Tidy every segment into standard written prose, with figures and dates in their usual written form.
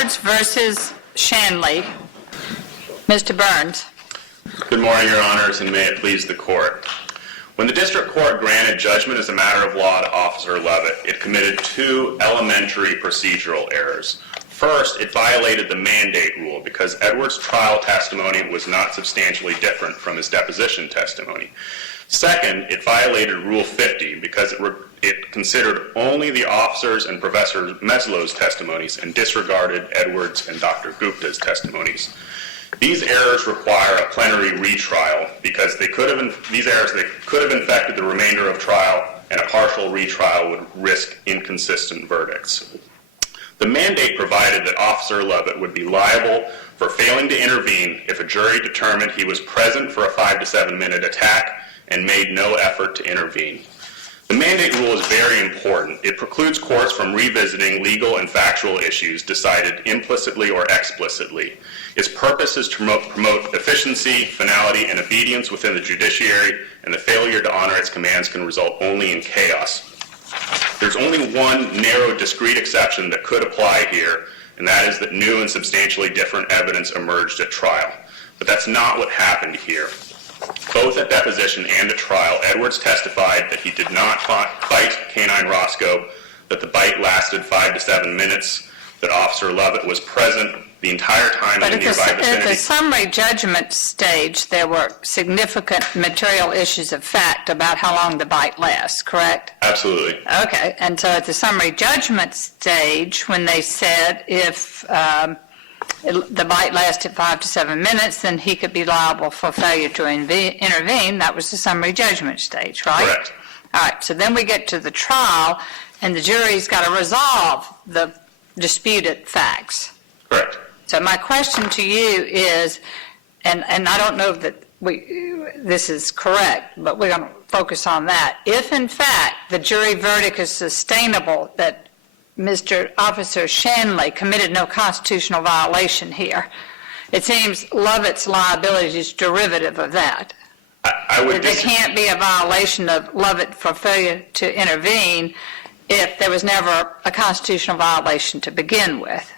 Versus Shanley. Mr. Burns. Good morning, Your Honors, and may it please the Court. When the District Court granted judgment as a matter of law to Officer Lovett, it committed two elementary procedural errors. First, it violated the mandate rule because Edwards' trial testimony was not substantially different from his deposition testimony. Second, it violated Rule 50 because it considered only the officers and Professor Meslow's testimonies and disregarded Edwards and Dr. Gupta's testimonies. These errors require a plenary retrial because these errors could have infected the remainder of trial, and a partial retrial would risk inconsistent verdicts. The mandate provided that Officer Lovett would be liable for failing to intervene if a jury determined he was present for a 5 to 7 minute attack and made no effort to intervene. The mandate rule is very important. It precludes courts from revisiting legal and factual issues decided implicitly or explicitly. Its purpose is to promote efficiency, finality, and obedience within the judiciary, and the failure to honor its commands can result only in chaos. There's only one narrow, discrete exception that could apply here, and that is that new and substantially different evidence emerged at trial. But that's not what happened here. Both at deposition and at trial, Edwards testified that he did not bite Canine Roscoe, that the bite lasted 5 to 7 minutes, that Officer Lovett was present the entire time in the nearby vicinity. But at the summary judgment stage, there were significant material issues of fact about how long the bite lasts, correct? Absolutely. Okay, and so at the summary judgment stage, when they said if the bite lasted 5 to 7 minutes, then he could be liable for failure to intervene. That was the summary judgment stage, right? Correct. All right, so then we get to the trial, and the jury's got to resolve the disputed facts. Correct. So my question to you is, and I don't know that this is correct, but we're going to focus on that. If, in fact, the jury verdict is sustainable that Mr. Officer Shanley committed no constitutional violation here, it seems Lovett's liability is derivative of that. There can't be a violation of Lovett for failure to intervene if there was never a constitutional violation to begin with.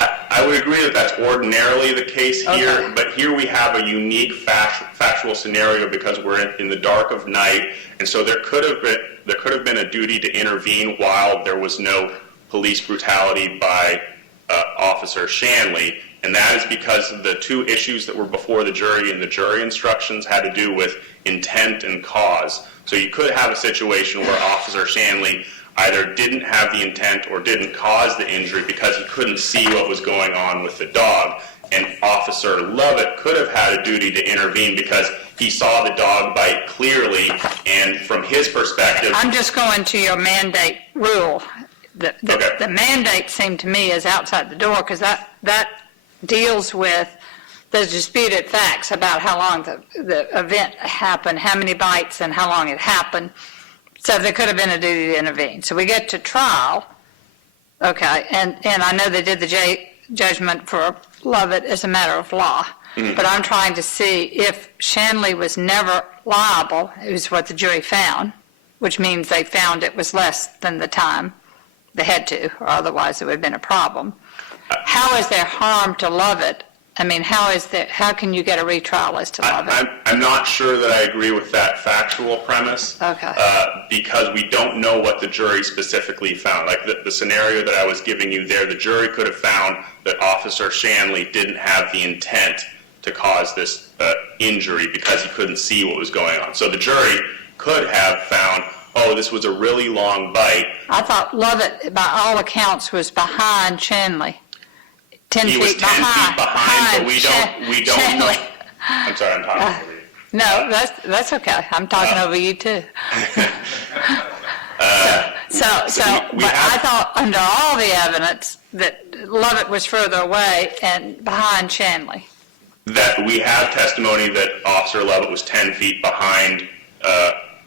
I would agree that that's ordinarily the case here, okay. But here we have a unique factual scenario because we're in the dark of night, and so there could have been a duty to intervene while there was no police brutality by Officer Shanley, and that is because the two issues that were before the jury and the jury instructions had to do with intent and cause. So you could have a situation where Officer Shanley either didn't have the intent or didn't cause the injury because he couldn't see what was going on with the dog. And Officer Lovett could have had a duty to intervene because he saw the dog bite clearly, and from his perspective... I'm just going to your mandate rule. The mandate seemed to me is outside the door because that deals with the disputed facts about how long the event happened, how many bites and how long it happened. So there could have been a duty to intervene. So we get to trial, okay, and I know they did the judgment for Lovett as a matter of law, but I'm trying to see if Shanley was never liable, is what the jury found, which means they found it was less than the time they had to, or otherwise it would have been a problem. How is there harm to Lovett? I mean, how can you get a retrial as to Lovett? I'm not sure that I agree with that factual premise. Okay. Because we don't know what the jury specifically found. Like the scenario that I was giving you there, the jury could have found that Officer Shanley didn't have the intent to cause this injury because he couldn't see what was going on. So the jury could have found, oh, this was a really long bite. I thought Lovett, by all accounts, was behind Shanley. 10 he feet was 10 feet behind, but we don't know. I'm sorry, I'm talking over you. No, that's okay. I'm talking over you too. I thought under all the evidence that Lovett was further away and behind Shanley. That we have testimony that Officer Lovett was 10 feet behind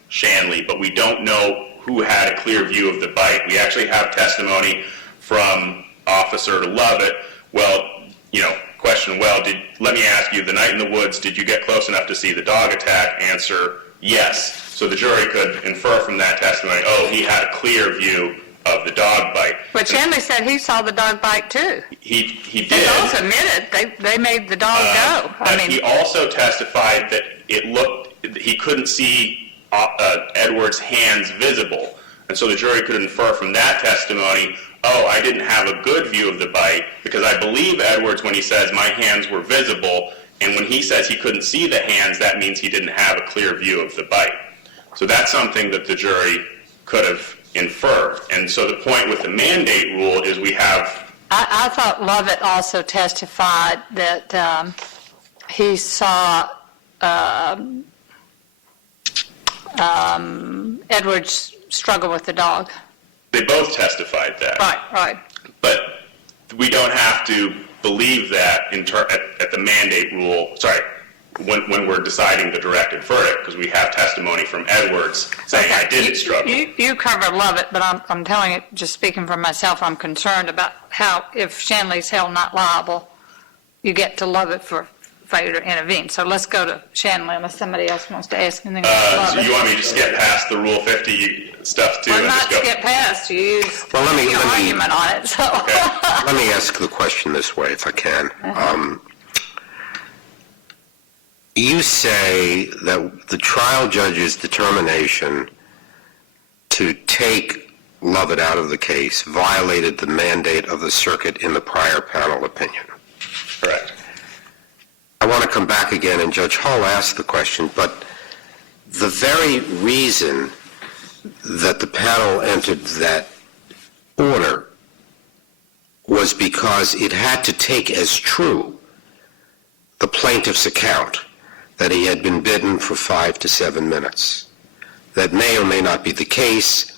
Shanley, but we don't know who had a clear view of the bite. We actually have testimony from Officer Lovett. Let me ask you, the night in the woods, did you get close enough to see the dog attack? Answer, yes. So the jury could infer from that testimony, oh, he had a clear view of the dog bite. But Shanley said he saw the dog bite too. He did. They also admitted they made the dog go. But he also testified that he couldn't see Edwards' hands visible. And so the jury could infer from that testimony, I didn't have a good view of the bite because I believe Edwards when he says my hands were visible, and when he says he couldn't see the hands, that means he didn't have a clear view of the bite. So that's something that the jury could have inferred. And so the point with the mandate rule is we have... I thought Lovett also testified that he saw Edwards struggle with the dog. They both testified that. Right. But we don't have to believe that at the mandate rule, when we're deciding the directed verdict, because we have testimony from Edwards saying I didn't struggle. You covered Lovett, but I'm telling you, just speaking for myself, I'm concerned about how if Shanley's held not liable, you get to Lovett for failure to intervene. So let's go to Shanley unless somebody else wants to ask anything about Lovett. So you want me to skip past the Rule 50 stuff too? Well, and not just go? skip past. You used Well, let me argument on it. So. Okay. let me ask the question this way, if I can. You say that the trial judge's determination to take Lovett out of the case violated the mandate of the circuit in the prior panel opinion. Correct. I want to come back again, and Judge Hull asked the question, but the very reason that the panel entered that order was because it had to take as true the plaintiff's account that he had been bidden for 5 to 7 minutes. That may or may not be the case,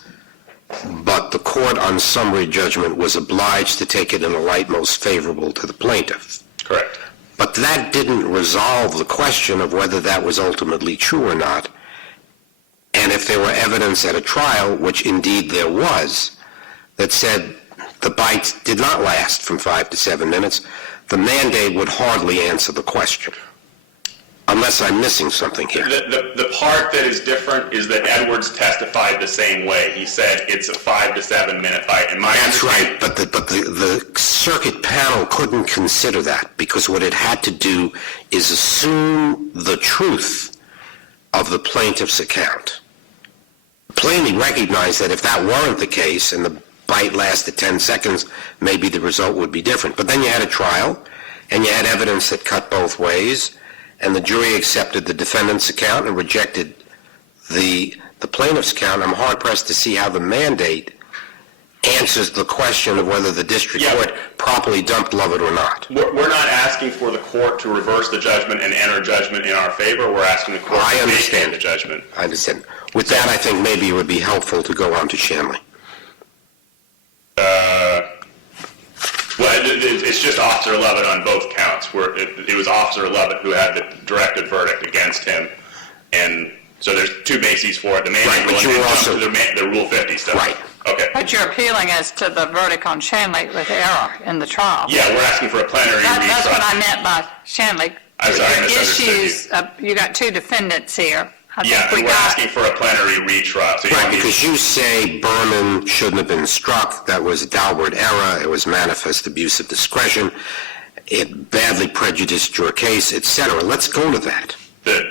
but the court on summary judgment was obliged to take it in the light most favorable to the plaintiff. Correct. But that didn't resolve the question of whether that was ultimately true or not. And if there were evidence at a trial, which indeed there was, that said the bite did not last from 5 to 7 minutes, the mandate would hardly answer the question. Unless I'm missing something here. The part that is different is that Edwards testified the same way. He said it's a 5 to 7 minute bite. That's right, but the circuit panel couldn't consider that because what it had to do is assume the truth of the plaintiff's account. Plainly recognize that if that weren't the case and the bite lasted 10 seconds, maybe the result would be different. But then you had a trial and you had evidence that cut both ways, and the jury accepted the defendant's account and rejected the plaintiff's account. I'm hard-pressed to see how the mandate answers the question of whether the district court properly dumped Lovett or not. We're not asking for the court to reverse the judgment and enter judgment in our favor. We're asking the court to vacate the judgment. I understand. With that, I think maybe it would be helpful to go on to Shanley. Well, it's just Officer Lovett on both counts. Where it was Officer Lovett who had the directed verdict against him, and so there's two bases for it. The mandate rule and also the Rule 50 stuff. Right. Okay. But you're appealing as to the verdict on Shanley with error in the trial. Yeah, we're asking for a plenary retrial. That's what I meant by Shanley. I'm sorry, I misunderstood you got two defendants here. Yeah, and we're asking for a plenary retrial. So right, because you say Berman shouldn't have been struck. That was a Daubert error. It was manifest abuse of discretion. It badly prejudiced your case, etc. Let's go to that. The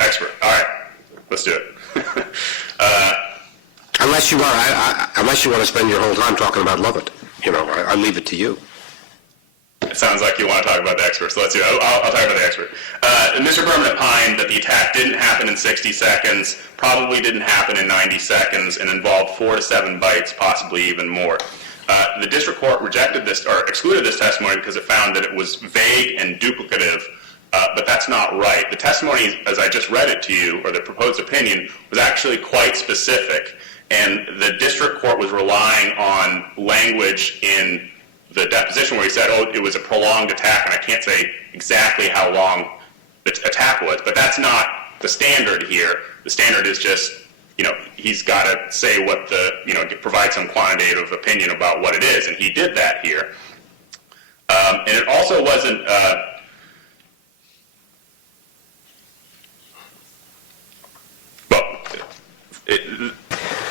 expert. All right, let's do it. Unless you want to spend your whole time talking about Lovett, I leave it to you. It sounds like you want to talk about the expert, so let's do it. I'll talk about the expert. Mr. Berman opined that the attack didn't happen in 60 seconds, probably didn't happen in 90 seconds, and involved 4 to 7 bites, possibly even more. The district court rejected this, or excluded this testimony because it found that it was vague and duplicative, but that's not right. The testimony, as I just read it to you, or the proposed opinion, was actually quite specific, and the district court was relying on language in the deposition where he said, it was a prolonged attack, and I can't say exactly how long the attack was. But that's not the standard here. The standard is just, he's got to say what provide some quantitative opinion about what it is, and he did that here. And it also wasn't,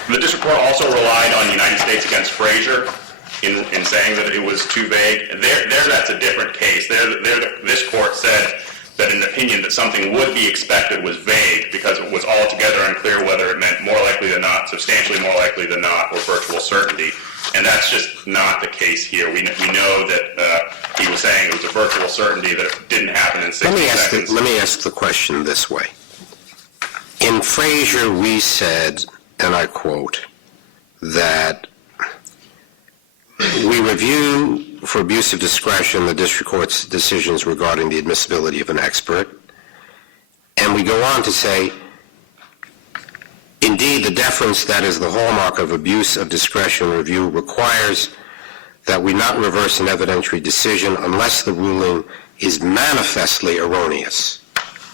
the district court also relied on United States States against Frazier in saying that it was too vague. There that's a different case. This court said that an opinion that something would be expected was vague because it was altogether unclear whether it meant more likely than not, substantially more likely than not, or virtual certainty. And that's just not the case here. We know that he was saying it was a virtual certainty that it didn't happen in 60 seconds. Let me ask the question this way. In Frazier, we said, and I quote, that we review for abuse of discretion the district court's decisions regarding the admissibility of an expert. And we go on to say, indeed, the deference that is the hallmark of abuse of discretion review requires that we not reverse an evidentiary decision unless the ruling is manifestly erroneous.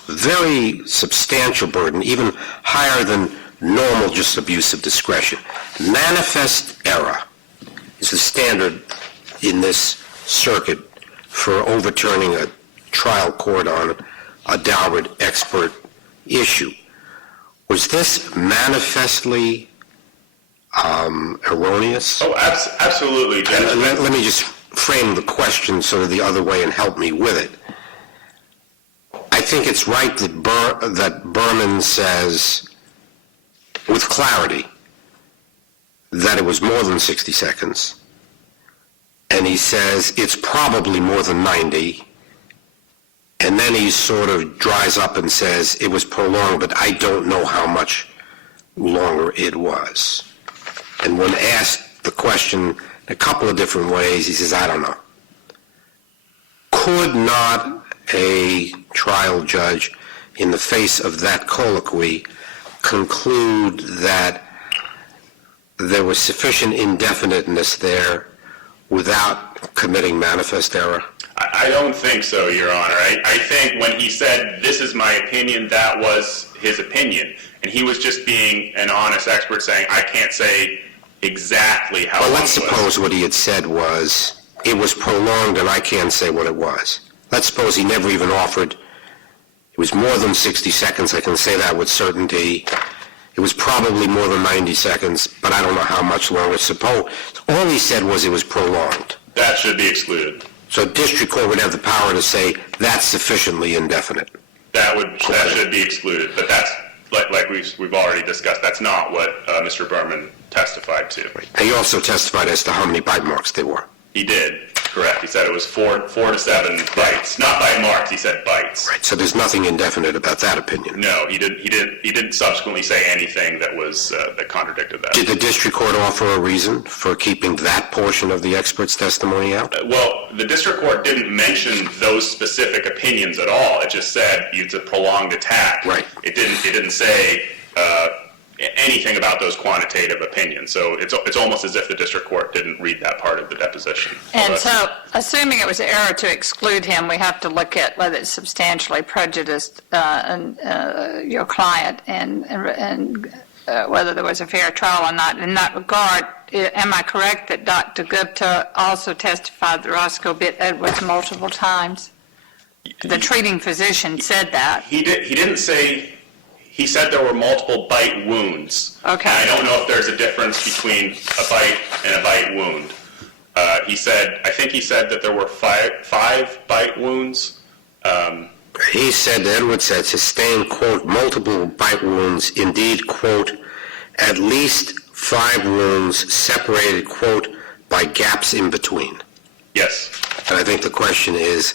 Very substantial burden, even higher than normal just abuse of discretion. Manifest error is the standard in this circuit for overturning a trial court on a Daubert expert issue. Was this manifestly erroneous? Oh, absolutely, Judge. Let me just frame the question sort of the other way and help me with it. I think it's right that Berman says with clarity that it was more than 60 seconds, and he says it's probably more than 90, and then he sort of dries up and says it was prolonged, but I don't know how much longer it was. And when asked the question a couple of different ways, he says, I don't know. Could not a trial judge, in the face of that colloquy, conclude that there was sufficient indefiniteness there without committing manifest error? I don't think so, Your Honor. I think when he said, this is my opinion, that was his opinion. And he was just being an honest expert saying, I can't say exactly how long it was. Well, let's suppose what he had said was, it was prolonged and I can't say what it was. Let's suppose he never even offered, it was more than 60 seconds, I can say that with certainty. It was probably more than 90 seconds, but I don't know how much longer. Suppose all he said was it was prolonged. That should be excluded. So district court would have the power to say that's sufficiently indefinite. That should be excluded, but that's, like we've already discussed, that's not what Mr. Berman testified to. And he also testified as to how many bite marks there were. He did, correct. He said it was 4 to 7 bites. Not bite marks, he said bites. Right, so there's nothing indefinite about that opinion. No, he didn't subsequently say anything that was that contradicted that. Did the district court offer a reason for keeping that portion of the expert's testimony out? Well, the district court didn't mention those specific opinions at all. It just said it's a prolonged attack. Right. It didn't say anything about those quantitative opinions. So it's almost as if the district court didn't read that part of the deposition. And so, assuming it was error to exclude him, we have to look at whether it substantially prejudiced your client and whether there was a fair trial or not. In that regard, am I correct that Dr. Gupta also testified that Roscoe bit Edwards multiple times? The treating physician said that. He didn't say. He said there were multiple bite wounds. Okay. I don't know if there's a difference between a bite and a bite wound. I think he said that there were five bite wounds. He said, Edwards said, sustained, quote, multiple bite wounds, indeed, quote, at least 5 wounds separated, quote, by gaps in between. Yes. And I think the question is,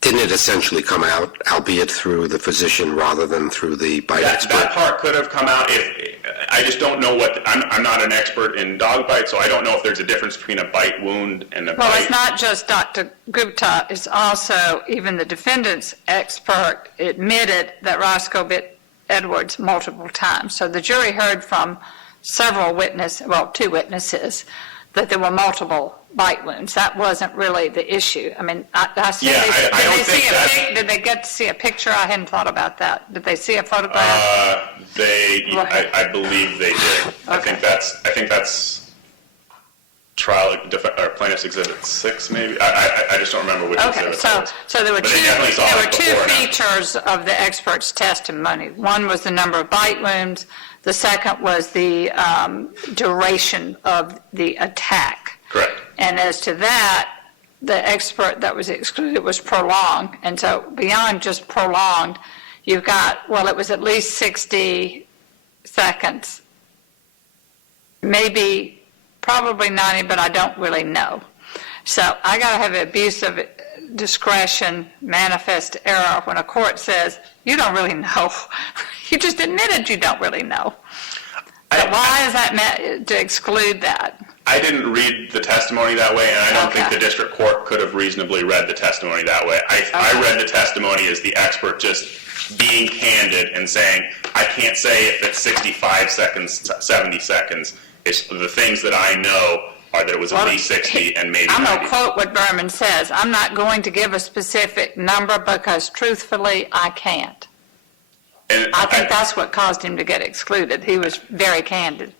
didn't it essentially come out, albeit through the physician rather than through the bite expert? That part could have come out. I just don't know I'm not an expert in dog bites, so I don't know if there's a difference between a bite wound and a bite. Well, it's not just Dr. Gupta, it's also even the defendant's expert admitted that Roscoe bit Edwards multiple times. So the jury heard from several witnesses, well, 2 witnesses, that there were multiple bite wounds. That wasn't really the issue. I mean, did they get to see a picture? I hadn't thought about that. Did they see a photograph? I believe they did. Okay. I think that's Plaintiff's Exhibit 6, maybe? I just don't remember which Okay, exhibit that was. so there were But they definitely saw it two before now. features of the expert's testimony. One was the number of bite wounds. The second was the duration of the attack. Correct. And as to that, the expert that was excluded was prolonged. And so beyond just prolonged, you've got, well, it was at least 60 seconds, maybe, probably 90, but I don't really know. So I got to have abuse of discretion, manifest error when a court says, you don't really know. You just admitted you don't really know. So why is that to exclude that? I didn't read the testimony that way, and I don't think Okay. the district court could have reasonably read the testimony that way. I read the testimony as the expert just being candid and saying, I can't say if it's 65 seconds, 70 seconds. It's the things that I know are that it was at least 60 and maybe I'm 90. going to quote what Berman says. I'm not going to give a specific number because truthfully, I can't. And I think that's what caused him to get excluded. He was very candid.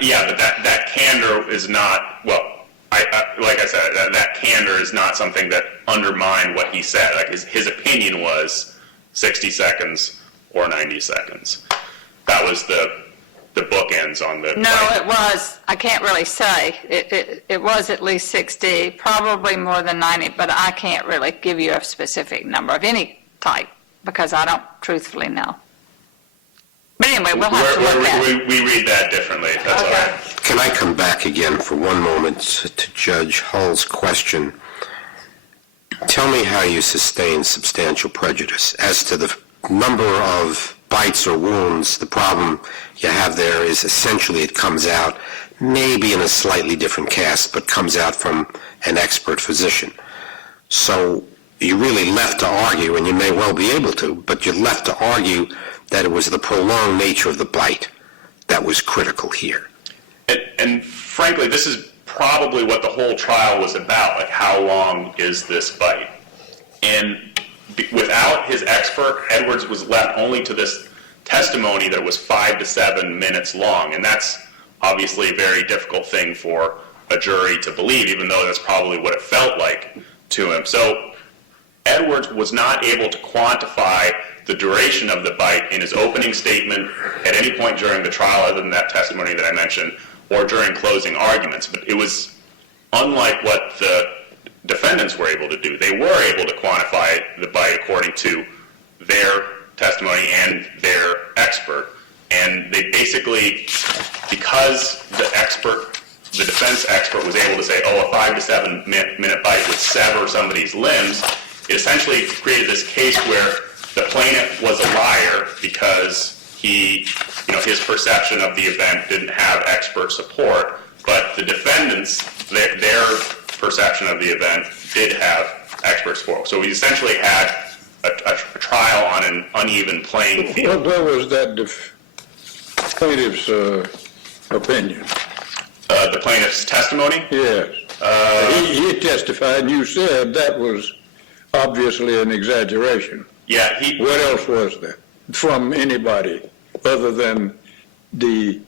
Yeah, but that candor is not, well, like I said, that candor is not something that undermined what he said. Like his opinion was 60 seconds or 90 seconds. That was the bookends on the... No, it was, I can't really say. It was at least 60, probably more than 90, but I can't really give you a specific number of any type because I don't truthfully know. But anyway, we'll have to look at it. We read that differently, if that's all Okay. right. Can I come back again for one moment to Judge Hull's question? Tell me how you sustain substantial prejudice. As to the number of bites or wounds, the problem you have there is essentially it comes out maybe in a slightly different cast, but comes out from an expert physician. So you're really left to argue, and you may well be able to, but you're left to argue that it was the prolonged nature of the bite that was critical here. And frankly, this is probably what the whole trial was about, like how long is this bite? And without his expert, Edwards was left only to this testimony that was 5 to 7 minutes long, and that's obviously a very difficult thing for a jury to believe, even though that's probably what it felt like to him. So Edwards was not able to quantify the duration of the bite in his opening statement at any point during the trial other than that testimony that I mentioned, or during closing arguments. But it was unlike what the defendants were able to do. They were able to quantify the bite according to their testimony and their expert. And they basically, because the defense expert was able to say, oh, a 5 to 7 minute bite would sever somebody's limbs, it essentially created this case where the plaintiff was a liar because his perception of the event didn't have expert support, but the defendants, their perception of the event did have expert support. So we essentially had a trial on an uneven playing field. What was that plaintiff's opinion? The plaintiff's testimony? Yes. He testified, and you said that was obviously an exaggeration. Yeah, What else was there from anybody other than the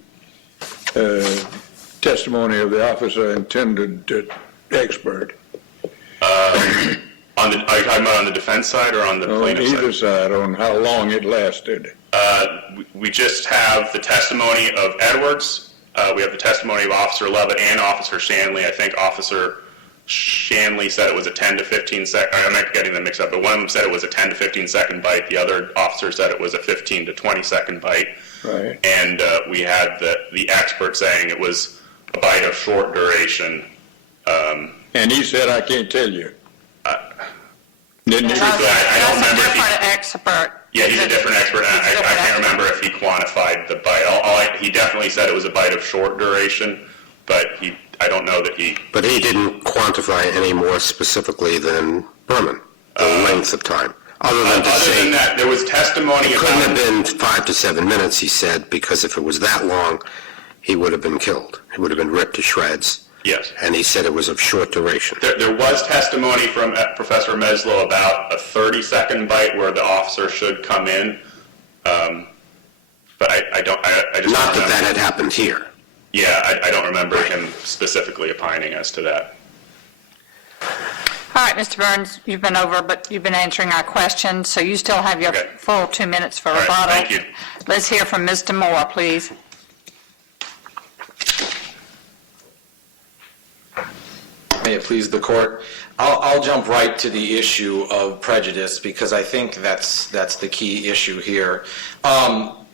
testimony of the officer intended expert? are you talking about on the defense side or on the On plaintiff's either side? side, on how long it lasted. We just have the testimony of Edwards. We have the testimony of Officer Levitt and Officer Shanley. I think Officer Shanley said it was a 10 to 15 second, I'm not getting them mixed up, but one of them said it was a 10 to 15 second bite. The other officer said it was a 15 to 20 second bite. Right. And we had the expert saying it was a bite of short duration. And he said, I can't tell you. Didn't he? Truthfully, I don't remember if he... That's a different expert. Yeah, he's a different expert, and I can't remember if he quantified the bite. He definitely said it was a bite of short duration, but I don't know that he... But he didn't quantify any more specifically than Berman, the length of time. Other than to Other say, than that, there was testimony it couldn't have about... been 5 to 7 minutes, he said, because if it was that long, he would have been killed. He would have been ripped to shreds. Yes. And he said it was of short duration. There was testimony from Professor Meslow about a 30-second bite where the officer should come in, but I just Not don't that know. had happened here. Yeah, I don't remember him specifically opining as to that. All right, Mr. Burns, you've been over, but you've been answering our questions, so you still have your Okay. full 2 minutes for All right, rebuttal. thank you. Let's hear from Mr. Moore, please. May it please the court. I'll jump right to the issue of prejudice because I think that's the key issue here. I'll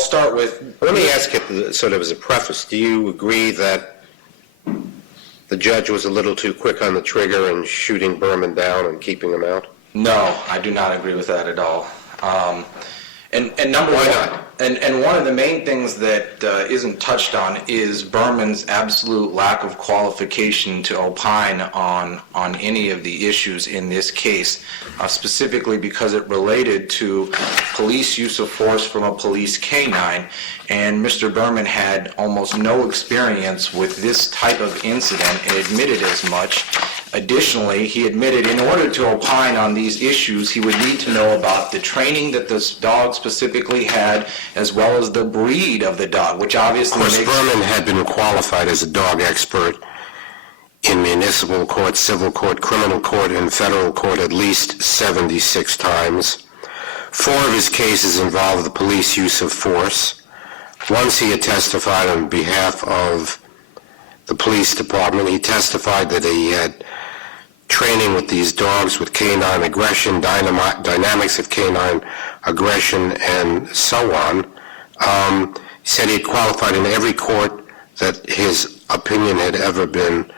start with... Let me ask it sort of as a preface. Do you agree that the judge was a little too quick on the trigger in shooting Berman down and keeping him out? No, I do not agree with that at all. And number Why one, not? and one of the main things that isn't touched on is Berman's absolute lack of qualification to opine on any of the issues in this case, specifically because it related to police use of force from a police canine, and Mr. Berman had almost no experience with this type of incident and admitted as much. Additionally, he admitted in order to opine on these issues, he would need to know about the training that this dog specifically had, as well as the breed of the dog, which obviously Of course, makes... Berman had been qualified as a dog expert in municipal court, civil court, criminal court, and federal court at least 76 times. 4 of his cases involved the police use of force. Once he had testified on behalf of the police department. He testified that he had training with these dogs with canine aggression, dynamics of canine aggression, and so on. He said he had qualified in every court that his opinion had ever been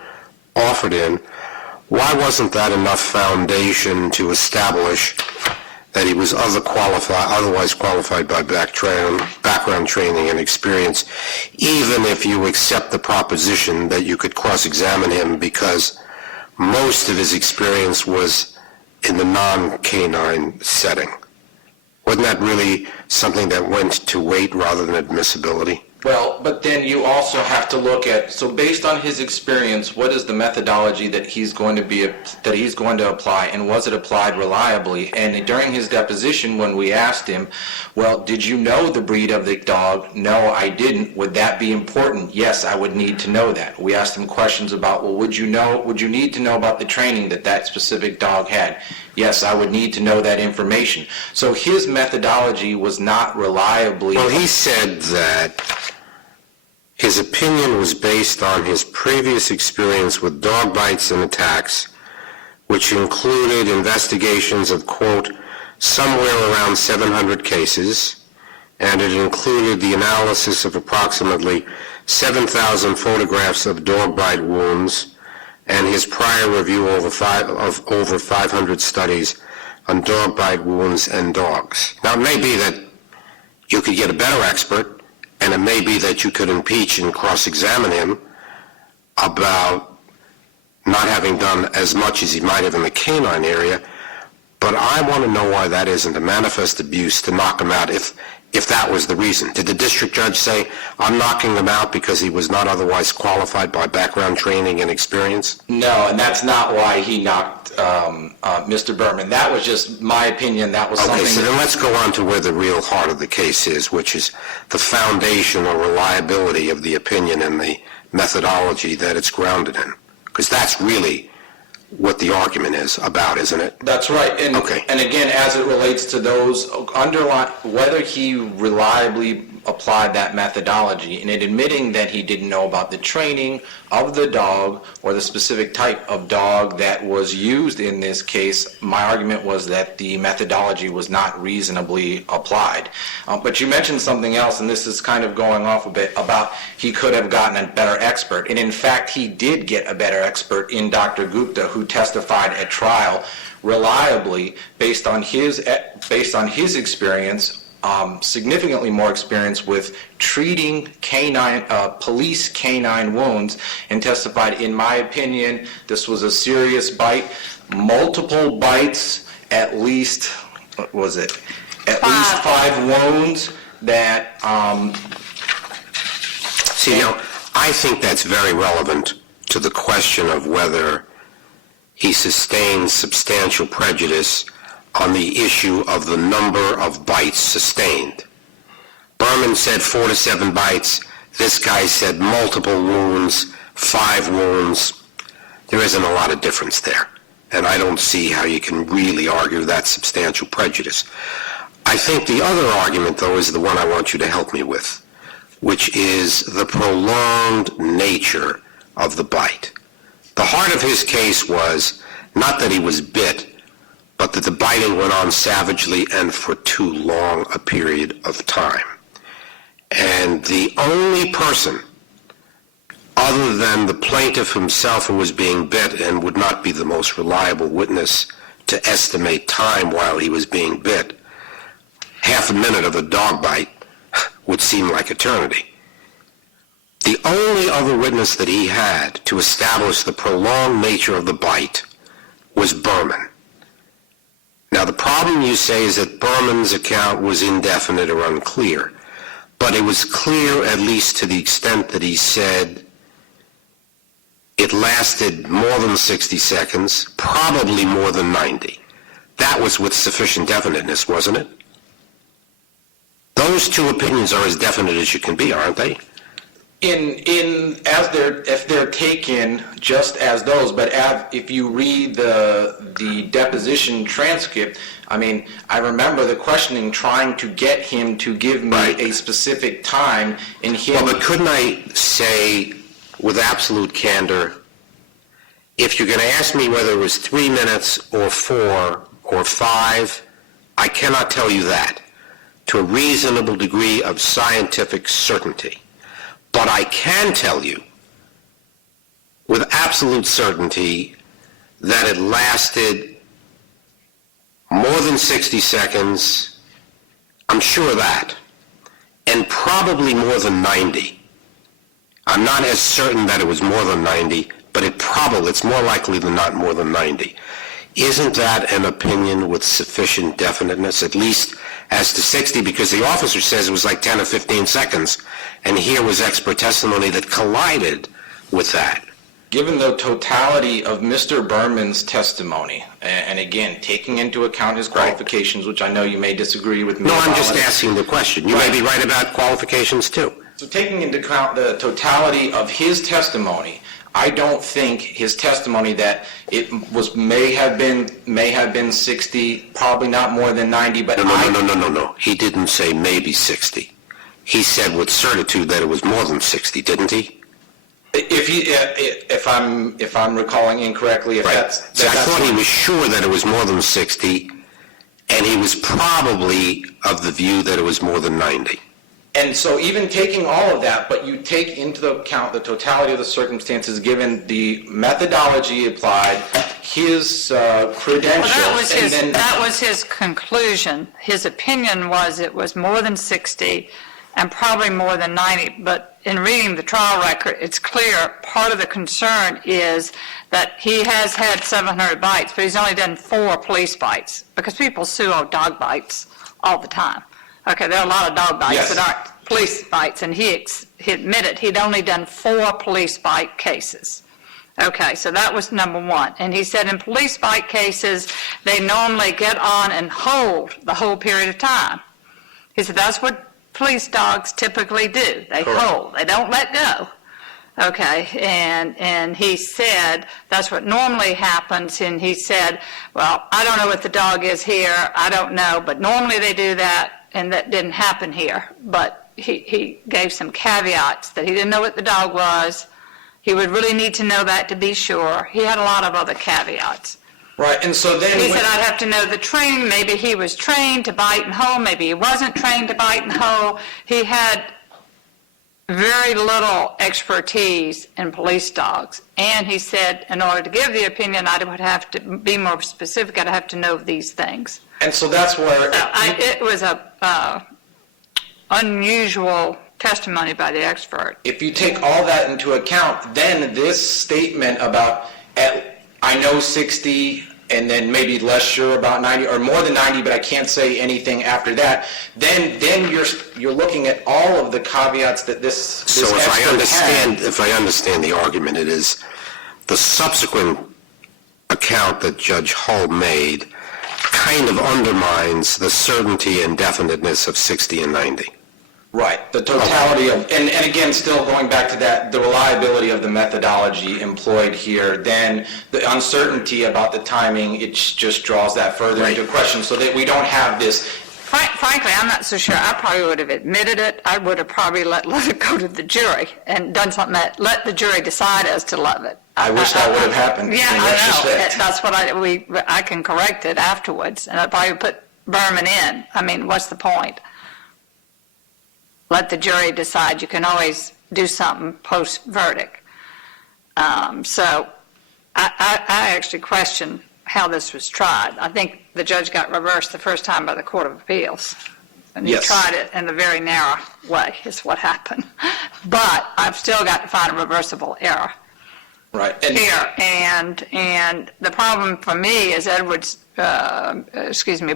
offered in. Why wasn't that enough foundation to establish that he was otherwise qualified by background training and experience, even if you accept the proposition that you could cross-examine him because most of his experience was in the non-canine setting? Wasn't that really something that went to weight rather than admissibility? Well, but then you also have to look at, so based on his experience, what is the methodology that he's going to apply, and was it applied reliably? And during his deposition, when we asked him, well, did you know the breed of the dog? No, I didn't. Would that be important? Yes, I would need to know that. We asked him questions about, well, would you need to know about the training that specific dog had? Yes, I would need to know that information. So his methodology was not reliably... Well, he said that his opinion was based on his previous experience with dog bites and attacks, which included investigations of, quote, somewhere around 700 cases, and it included the analysis of approximately 7,000 photographs of dog bite wounds, and his prior review of over 500 studies on dog bite wounds and dogs. Now, it may be that you could get a better expert, and it may be that you could impeach and cross-examine him about not having done as much as he might have in the canine area, but I want to know why that isn't a manifest abuse to knock him out if that was the reason. Did the district judge say, I'm knocking him out because he was not otherwise qualified by background training and experience? No, and that's not why he knocked Mr. Berman. That was just my opinion. That was something... Okay, so then let's go on to where the real heart of the case is, which is the foundation or reliability of the opinion and the methodology that it's grounded in. Because that's really what the argument is about, isn't it? That's right. And, Okay. And again, as it relates to those underlying, whether he reliably applied that methodology, and in admitting that he didn't know about the training of the dog or the specific type of dog that was used in this case, my argument was that the methodology was not reasonably applied. But you mentioned something else, and this is kind of going off a bit, about he could have gotten a better expert. And in fact, he did get a better expert in Dr. Gupta, who testified at trial reliably based on his experience, significantly more experience with treating police canine wounds, and testified, in my opinion, this was a serious bite, multiple bites, at least, what was it? At least 5 wounds that... See, now, I think that's very relevant to the question of whether he sustained substantial prejudice on the issue of the number of bites sustained. Berman said 4 to 7 bites. This guy said multiple wounds, 5 wounds. There isn't a lot of difference there. And I don't see how you can really argue that's substantial prejudice. I think the other argument, though, is the one I want you to help me with, which is the prolonged nature of the bite. The heart of his case was not that he was bit, but that the biting went on savagely and for too long a period of time. And the only person, other than the plaintiff himself who was being bit and would not be the most reliable witness to estimate time while he was being bit, half a minute of a dog bite would seem like eternity. The only other witness that he had to establish the prolonged nature of the bite was Berman. Now, the problem, you say, is that Berman's account was indefinite or unclear, but it was clear at least to the extent that he said it lasted more than 60 seconds, probably more than 90. That was with sufficient definiteness, wasn't it? Those two opinions are as definite as you can be, aren't they? If they're taken just as those, but if you read the deposition transcript, I mean, I remember the questioning trying to get him to give me a specific time, and him. Well, but couldn't I say with absolute candor, if you're going to ask me whether it was 3 minutes or 4 or 5, I cannot tell you that to a reasonable degree of scientific certainty. But I can tell you with absolute certainty that it lasted more than 60 seconds, I'm sure of that, and probably more than 90. I'm not as certain that it was more than 90, but it's more likely than not more than 90. Isn't that an opinion with sufficient definiteness, at least as to 60, because the officer says it was like 10 or 15 seconds, and here was expert testimony that collided with that. Given the totality of Mr. Berman's testimony, and again, taking into account his qualifications, which I know you may disagree with me No, about. I'm just asking the question. You may be right about qualifications, too. So taking into account the totality of his testimony, I don't think his testimony that it may have been 60, probably not more than 90, but No. He didn't say maybe 60. He said with certitude that it was more than 60, didn't he? If I'm recalling incorrectly, I thought he was sure that it was more than 60, and he was probably of the view that it was more than 90. And so even taking all of that, but you take into account the totality of the circumstances given the methodology applied, his credentials, Well, that was his conclusion. His opinion was it was more than 60 and probably more than 90. But in reading the trial record, it's clear part of the concern is that he has had 700 bites, but he's only done 4 police bites because people sue on dog bites all the time. Okay, there are a lot of dog bites that aren't police bites, and he admitted he'd only done 4 police bite cases. Okay, so that was number one. And he said in police bite cases, they normally get on and hold the whole period of time. He said that's what police dogs typically do. They hold. They don't let go. Okay, and he said that's what normally happens, and he said, well, I don't know what the dog is here. I don't know, but normally they do that. And that didn't happen here, but he gave some caveats that he didn't know what the dog was. He would really need to know that to be sure. He had a lot of other caveats. Right, and so then... He said, I'd have to know the training. Maybe he was trained to bite and hold. Maybe he wasn't trained to bite and hold. He had very little expertise in police dogs. And he said, in order to give the opinion, I would have to be more specific. I'd have to know these things. And so that's where... It was a unusual testimony by the expert. If you take all that into account, then this statement about, I know 60, and then maybe less sure about 90, or more than 90, but I can't say anything after that, then you're looking at all of the caveats that this So if I understand the argument, it is the subsequent account that Judge Hull made kind of undermines the certainty and definiteness of 60 and 90. Right, the totality of, and again, still going back to that, the reliability of the methodology employed here, then the uncertainty about the timing, it just draws that further into question, so that we don't have this. Frankly, I'm not so sure. I probably would have admitted it. I would have probably let it go to the jury and done something that let the jury decide as to love it. I wish that would have happened. Yeah, mean, that's just I know. it. That's what I can correct it afterwards, and I'd probably put Berman in. I mean, what's the point? Let the jury decide. You can always do something post-verdict. So I actually question how this was tried. I think the judge got reversed the first time by the Court of Appeals. And he Yes. tried it in a very narrow way is what happened. But I've still got to find a reversible error Right. And here. And the problem for me is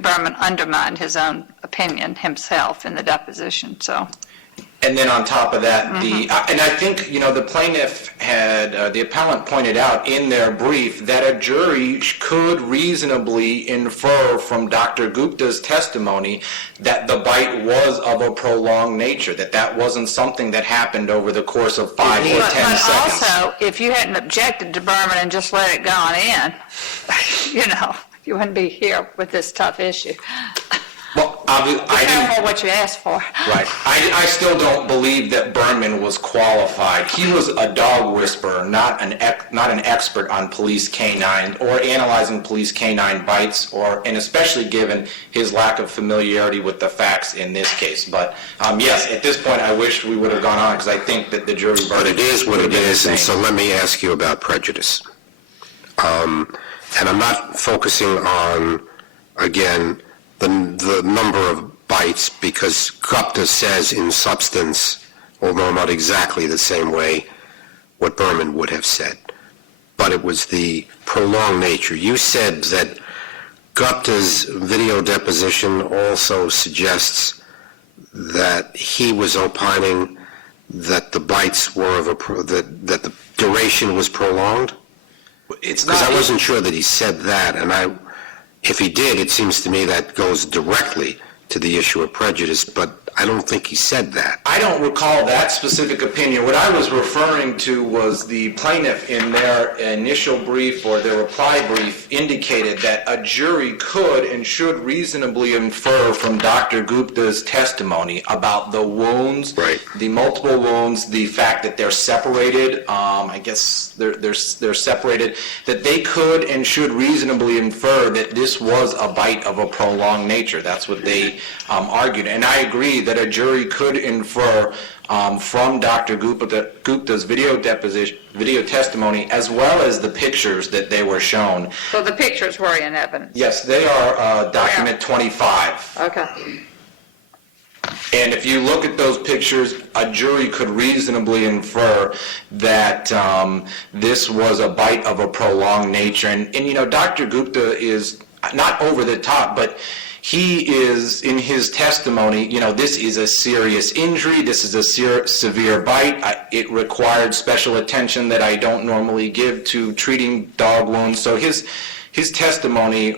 Berman undermined his own opinion himself in the deposition, so. And then on top of that, and I think, the plaintiff had, the appellant pointed out in their brief that a jury could reasonably infer from Dr. Gupta's testimony that the bite was of a prolonged nature, that wasn't something that happened over the course of 5 or 10 But seconds. also, if you hadn't objected to Berman and just let it go in, you wouldn't be here with this tough issue. Well, Be I didn't. careful what you ask for. Right. I still don't believe that Berman was qualified. He was a dog whisperer, not an expert on police canine or analyzing police canine bites, and especially given his lack of familiarity with the facts in this case. But yes, at this point, I wish we would have gone on because I think that the jury verdict. But it is what would it have been the is, and so same. let me ask you about prejudice. And I'm not focusing on, again, the number of bites, because Gupta says in substance, although not exactly the same way, what Berman would have said. But it was the prolonged nature. You said that Gupta's video deposition also suggests that he was opining that the bites were that the duration was prolonged? It's Because I not. wasn't sure that he said that, and if he did, it seems to me that goes directly to the issue of prejudice, but I don't think he said that. I don't recall that specific opinion. What I was referring to was the plaintiff in their initial brief or their reply brief indicated that a jury could and should reasonably infer from Dr. Gupta's testimony about the wounds, Right. the multiple wounds, the fact that they're separated, I guess they're separated, that they could and should reasonably infer that this was a bite of a prolonged nature. That's what they argued. And I agree that a jury could infer from Dr. Gupta's video testimony, as well as the pictures that they were shown. So the pictures were in evidence. Yes, they are document 25. Okay. And if you look at those pictures, a jury could reasonably infer that this was a bite of a prolonged nature. And Dr. Gupta is not over the top, but he is, in his testimony, this is a serious injury, this is a severe bite, it required special attention that I don't normally give to treating dog wounds. So his testimony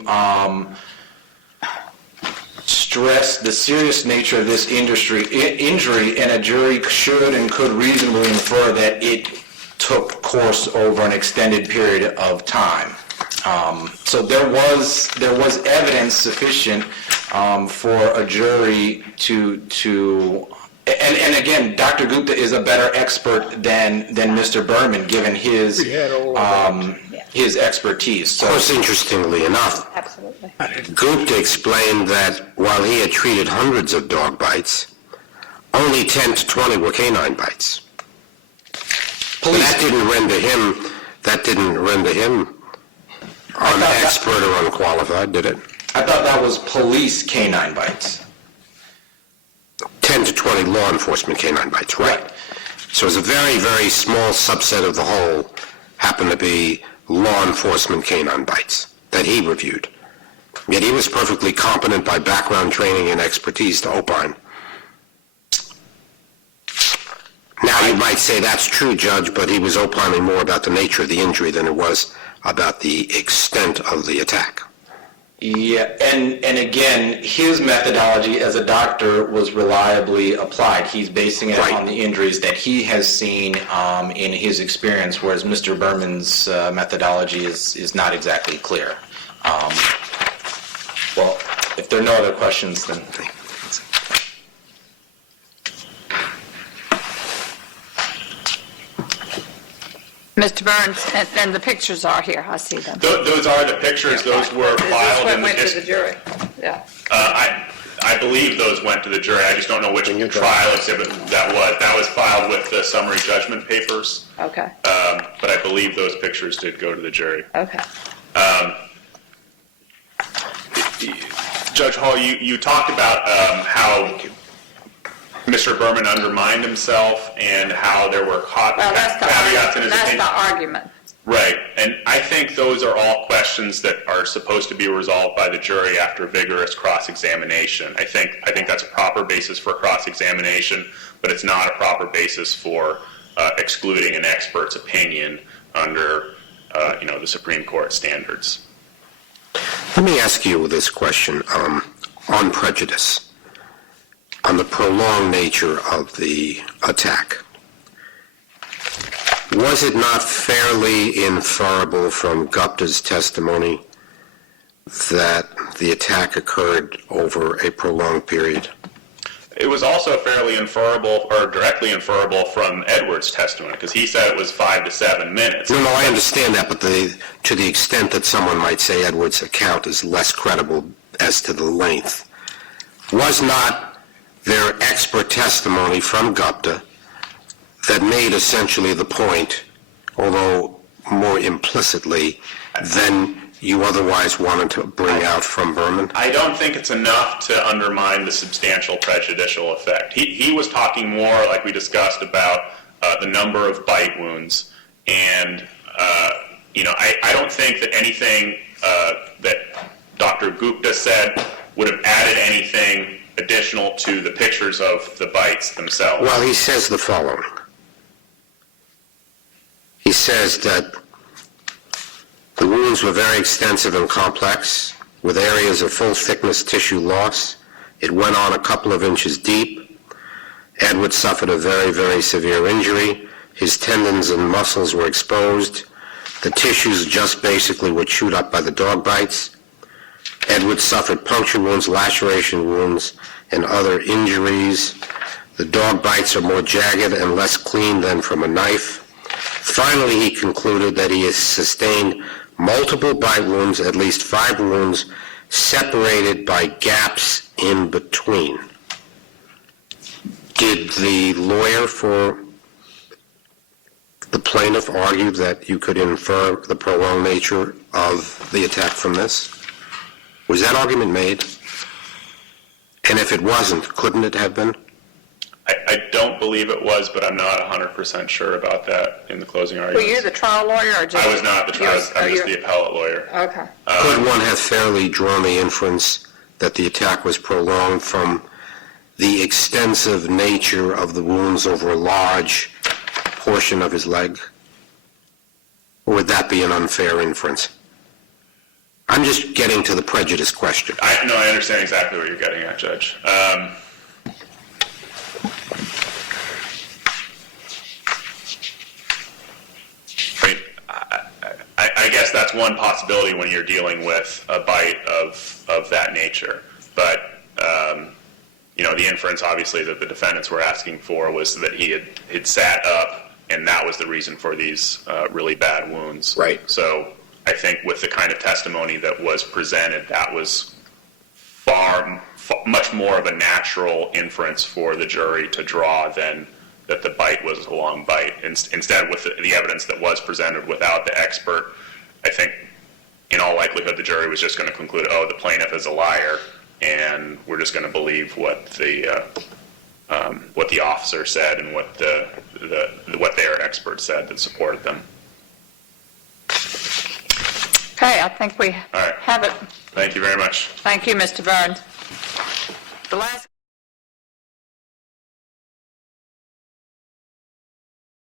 stressed the serious nature of this injury, and a jury should and could reasonably infer that it took course over an extended period of time. So there was evidence sufficient for a jury to and again, Dr. Gupta is a better expert than Mr. Berman, given his expertise. Of So course, interestingly enough, Absolutely. Gupta explained that while he had treated hundreds of dog bites, only 10 to 20 were canine bites. That didn't render him expert or unqualified, did it? I thought that was police canine bites. 10 to 20 law enforcement canine bites, right? So it's a very, very small subset of the whole happened to be law enforcement canine bites that he reviewed. Yet he was perfectly competent by background training and expertise to opine. Now, you might say that's true, Judge, but he was opining more about the nature of the injury than it was about the extent of the attack. Yeah, and again, his methodology as a doctor was reliably applied. He's basing it Right. on the injuries that he has seen in his experience, whereas Mr. Berman's methodology is not exactly clear. Well, if there are no other questions, then... Mr. Burns, and the pictures are here, I see them. Those are the pictures. Those were Is this filed what in the went to the district. jury? Yeah. I believe those went to the jury. I just don't know which trial exhibit that was. That was filed with the summary judgment papers. Okay, But I believe those pictures did go to the jury. okay. Judge Hall, you talked about how Mr. Berman undermined himself and how there were Well, caveats in his that's opinion. the argument. Right, and I think those are all questions that are supposed to be resolved by the jury after vigorous cross-examination. I think that's a proper basis for cross-examination, but it's not a proper basis for excluding an expert's opinion under, the Supreme Court standards. Let me ask you this question on prejudice, on the prolonged nature of the attack. Was it not fairly inferable from Gupta's testimony that the attack occurred over a prolonged period? It was also fairly inferable, or directly inferable from Edwards' testimony, because he said it was 5 to 7 minutes. No, I understand that, but to the extent that someone might say Edwards' account is less credible as to the length, was not there expert testimony from Gupta that made essentially the point, although more implicitly than you otherwise wanted to bring out from Berman? I don't think it's enough to undermine the substantial prejudicial effect. He was talking more, like we discussed, about the number of bite wounds, and I don't think that anything that Dr. Gupta said would have added anything additional to the pictures of the bites themselves. Well, he says the following. He says that the wounds were very extensive and complex, with areas of full thickness tissue loss. It went on a couple of inches deep. Edwards suffered a very, very severe injury. His tendons and muscles were exposed. The tissues just basically were chewed up by the dog bites. Edwards suffered puncture wounds, laceration wounds, and other injuries. The dog bites are more jagged and less clean than from a knife. Finally, he concluded that he has sustained multiple bite wounds, at least 5 wounds, separated by gaps in between. Did the lawyer for the plaintiff argue that you could infer the prolonged nature of the attack from this? Was that argument made? And if it wasn't, couldn't it have been? I don't believe it was, but I'm not 100% sure about that in the closing Were arguments. you the trial lawyer or just? I was not the trial, I was the appellate lawyer. Okay. Could one have fairly drawn the inference that the attack was prolonged from the extensive nature of the wounds over a large portion of his leg? Or would that be an unfair inference? I'm just getting to the prejudice question. I understand exactly what you're getting at, Judge. I guess that's one possibility when you're dealing with a bite of that nature. But, the inference, obviously, that the defendants were asking for was that he had sat up, and that was the reason for these really bad wounds. Right. So I think with the kind of testimony that was presented, that was much more of a natural inference for the jury to draw than that the bite was a long bite. Instead, with the evidence that was presented without the expert, I think in all likelihood the jury was just going to conclude, oh, the plaintiff is a liar, and we're just going to believe what the officer said and what their expert said that supported them. Okay, I think we All right. have it. Thank you very much. Thank you, Mr. Burns. The last